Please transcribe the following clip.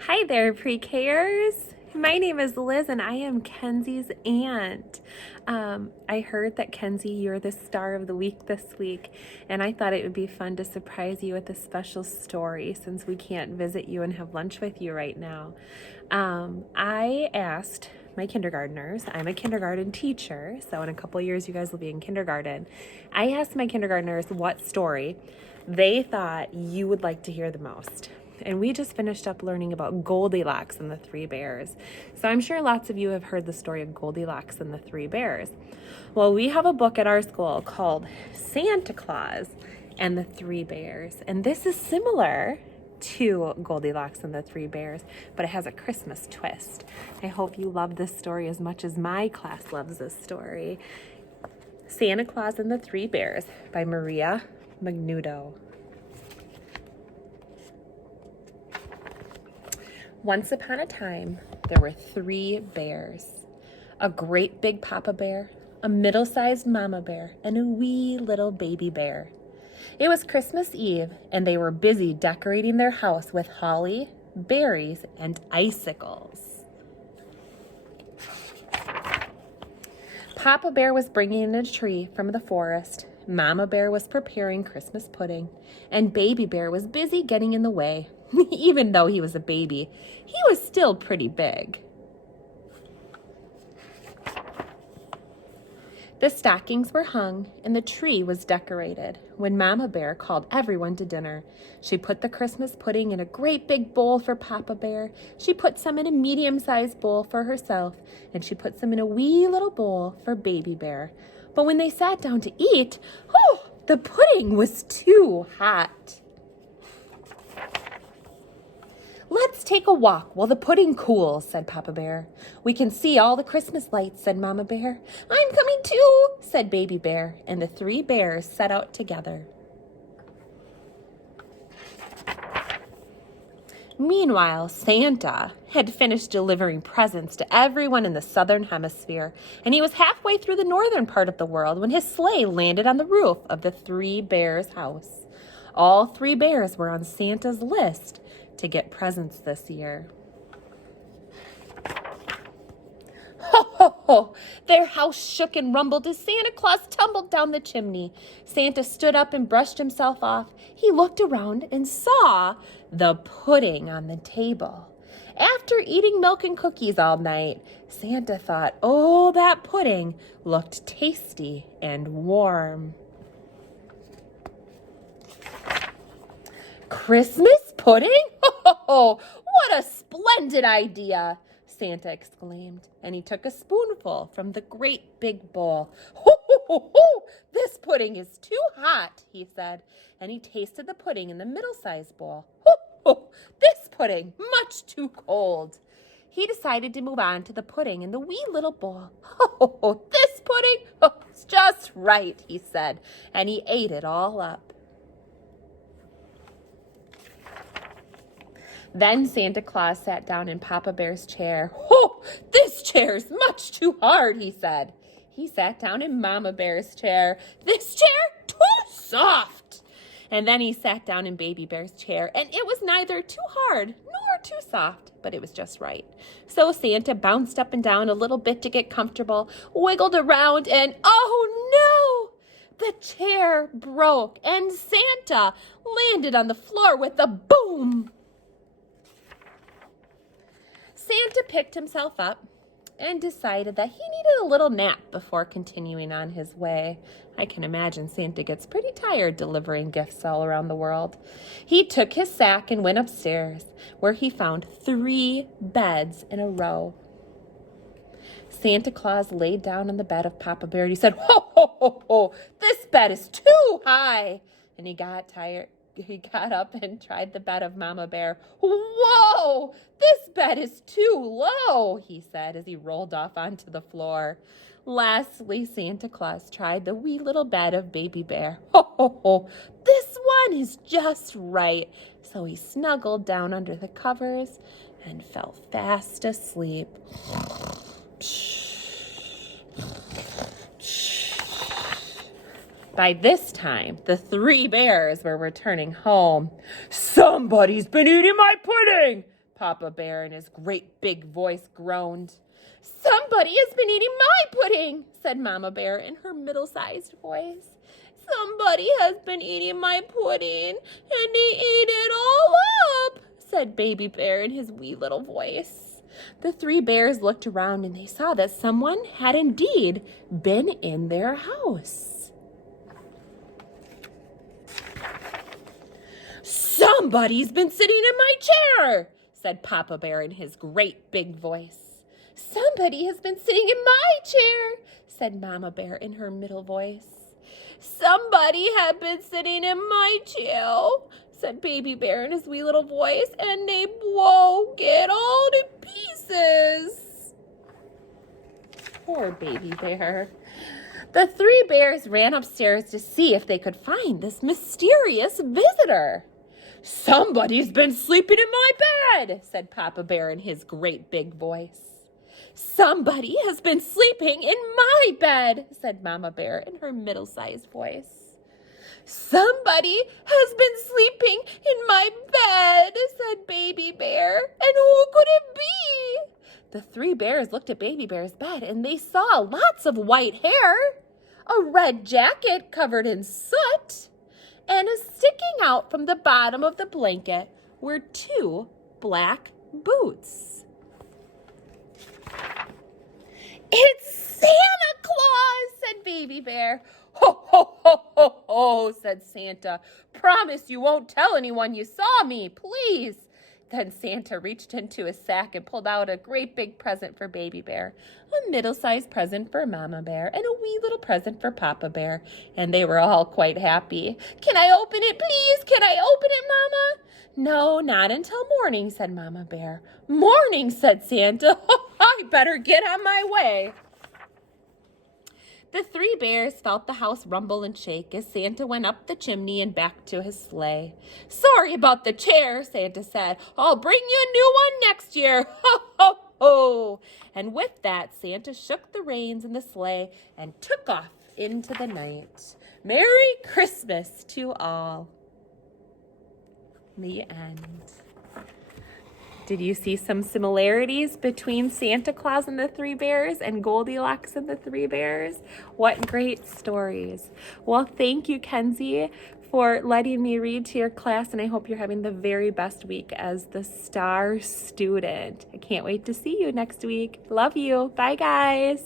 Hi there, pre-Kers. My name is Liz and I am Kenzie's aunt. I heard that Kenzie, you're the star of the week this week, and I thought it would be fun to surprise you with a special story since we can't visit you and have lunch with you right now. I asked my kindergartners, I'm a kindergarten teacher, so in a couple years you guys will be in kindergarten. I asked my kindergartners what story they thought you would like to hear the most. And we just finished up learning about Goldilocks and the Three Bears. So I'm sure lots of you have heard the story of Goldilocks and the Three Bears. Well, we have a book at our school called Santa Claus and the Three Bears. And this is similar to Goldilocks and the Three Bears, but it has a Christmas twist. I hope you love this story as much as my class loves this story. Santa Claus and the Three Bears by Maria Magnudo. Once upon a time, there were 3 bears. A great big papa bear, a middle-sized mama bear, and a wee little baby bear. It was Christmas Eve, and they were busy decorating their house with holly, berries, and icicles. Papa Bear was bringing in a tree from the forest. Mama Bear was preparing Christmas pudding, and Baby Bear was busy getting in the way. Even though he was a baby, he was still pretty big. The stockings were hung and the tree was decorated when Mama Bear called everyone to dinner. She put the Christmas pudding in a great big bowl for Papa Bear. She put some in a medium-sized bowl for herself, and she put some in a wee little bowl for Baby Bear. But when they sat down to eat, the pudding was too hot. "Let's take a walk while the pudding cools," said Papa Bear. "We can see all the Christmas lights," said Mama Bear. "I'm coming too," said Baby Bear, and the 3 bears set out together. Meanwhile, Santa had finished delivering presents to everyone in the southern hemisphere, and he was halfway through the northern part of the world when his sleigh landed on the roof of the 3 bears' house. All 3 bears were on Santa's list to get presents this year. Ho, ho, ho! Their house shook and rumbled as Santa Claus tumbled down the chimney. Santa stood up and brushed himself off. He looked around and saw the pudding on the table. After eating milk and cookies all night, Santa thought, that pudding looked tasty and warm. "Christmas pudding? Oh, what a splendid idea!" Santa exclaimed, and he took a spoonful from the great big bowl. "Ho, ho, ho, ho! This pudding is too hot," he said, and he tasted the pudding in the middle-sized bowl. "Ho, ho! This pudding, much too cold." He decided to move on to the pudding in the wee little bowl. "Ho, ho, ho! This pudding, it's just right," he said, and he ate it all up. Then Santa Claus sat down in Papa Bear's chair. "This chair's much too hard," he said. He sat down in Mama Bear's chair. "This chair, too soft." And then he sat down in Baby Bear's chair, and it was neither too hard nor too soft, but it was just right. So Santa bounced up and down a little bit to get comfortable, wiggled around, and oh no! The chair broke, and Santa landed on the floor with a boom. Santa picked himself up and decided that he needed a little nap before continuing on his way. I can imagine Santa gets pretty tired delivering gifts all around the world. He took his sack and went upstairs, where he found 3 beds in a row. Santa Claus laid down on the bed of Papa Bear, and he said, "Ho, ho, ho, ho! This bed is too high." And he got tired. He got up and tried the bed of Mama Bear. "Whoa! This bed is too low," he said as he rolled off onto the floor. Lastly, Santa Claus tried the wee little bed of Baby Bear. "Ho, ho, ho! This one is just right." So he snuggled down under the covers and fell fast asleep. By this time, the 3 bears were returning home. "Somebody's been eating my pudding," Papa Bear in his great big voice groaned. Somebody has been eating my pudding, said Mama Bear in her middle-sized voice. Somebody has been eating my pudding, and they ate it all up, said Baby Bear in his wee little voice. The three bears looked around and they saw that someone had indeed been in their house. Somebody's been sitting in my chair, said Papa Bear in his great big voice. Somebody has been sitting in my chair, said Mama Bear in her middle voice. Somebody had been sitting in my chair, said Baby Bear in his wee little voice, and they broke it all to pieces. Poor Baby Bear. The three bears ran upstairs to see if they could find this mysterious visitor. Somebody's been sleeping in my bed, said Papa Bear in his great big voice. Somebody has been sleeping in my bed, said Mama Bear in her middle-sized voice. Somebody has been sleeping in my bed, said Baby Bear, and who could it be? The three bears looked at Baby Bear's bed and they saw lots of white hair, a red jacket covered in soot, and sticking out from the bottom of the blanket were two black boots. It's Santa Claus, said Baby Bear. Ho, ho, ho, ho, ho, said Santa. Promise you won't tell anyone you saw me, please. Then Santa reached into his sack and pulled out a great big present for Baby Bear, a middle-sized present for Mama Bear, and a wee little present for Papa Bear, and they were all quite happy. Can I open it, please? Can I open it, Mama? No, not until morning, said Mama Bear. Morning, said Santa. I better get on my way. The three bears felt the house rumble and shake as Santa went up the chimney and back to his sleigh. Sorry about the chair, Santa said. I'll bring you a new one next year. Ho, ho, ho. And with that, Santa shook the reins in the sleigh and took off into the night. Merry Christmas to all. The end. Did you see some similarities between Santa Claus and the Three Bears and Goldilocks and the Three Bears? What great stories. Well, thank you, Kenzie, for letting me read to your class, and I hope you're having the very best week as the star student. I can't wait to see you next week. Love you. Bye, guys.